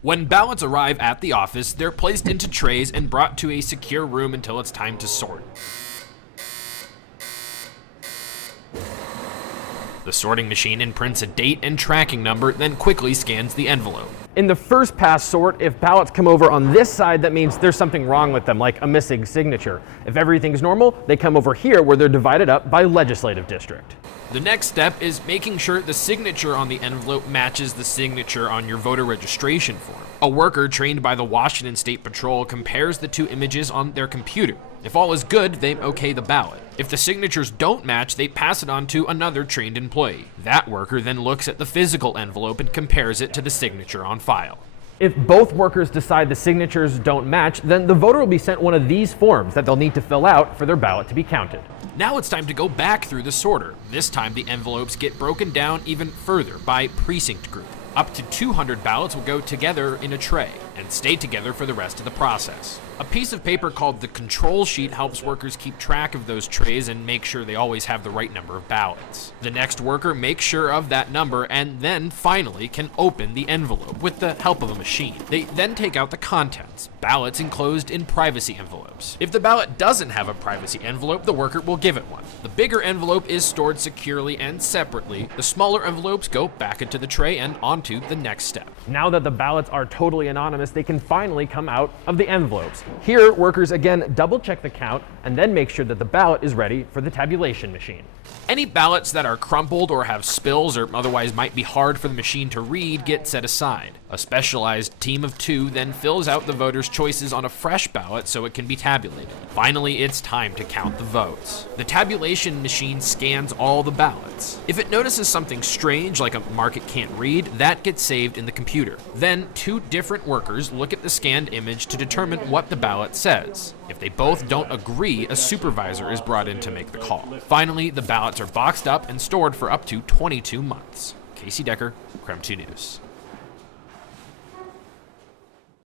When ballots arrive at the office, they're placed into trays and brought to a secure room until it's time to sort. The sorting machine imprints a date and tracking number, then quickly scans the envelope. In the first pass sort, if ballots come over on this side, that means there's something wrong with them, like a missing signature. If everything's normal, they come over here where they're divided up by legislative district. The next step is making sure the signature on the envelope matches the signature on your voter registration form. A worker trained by the Washington State Patrol compares the two images on their computer. If all is good, they okay the ballot. If the signatures don't match, they pass it on to another trained employee. That worker then looks at the physical envelope and compares it to the signature on file. If both workers decide the signatures don't match, then the voter will be sent one of these forms that they'll need to fill out for their ballot to be counted. Now it's time to go back through the sorter. This time the envelopes get broken down even further by precinct group. Up to 200 ballots will go together in a tray and stay together for the rest of the process. A piece of paper called the control sheet helps workers keep track of those trays and make sure they always have the right number of ballots. The next worker makes sure of that number and then finally can open the envelope with the help of a machine. They then take out the contents, ballots enclosed in privacy envelopes. If the ballot doesn't have a privacy envelope, the worker will give it one. The bigger envelope is stored securely and separately. The smaller envelopes go back into the tray and onto the next step. Now that the ballots are totally anonymous, they can finally come out of the envelopes. Here, workers again double check the count and then make sure that the ballot is ready for the tabulation machine. Any ballots that are crumpled or have spills or otherwise might be hard for the machine to read get set aside. A specialized team of 2 then fills out the voters' choices on a fresh ballot so it can be tabulated. Finally, it's time to count the votes. The tabulation machine scans all the ballots. If it notices something strange, like a mark it can't read, that gets saved in the computer. Then 2 different workers look at the scanned image to determine what the ballot says. If they both don't agree, a supervisor is brought in to make the call. Finally, the ballots are boxed up and stored for up to 22 months. Casey Decker, KREM 2 News.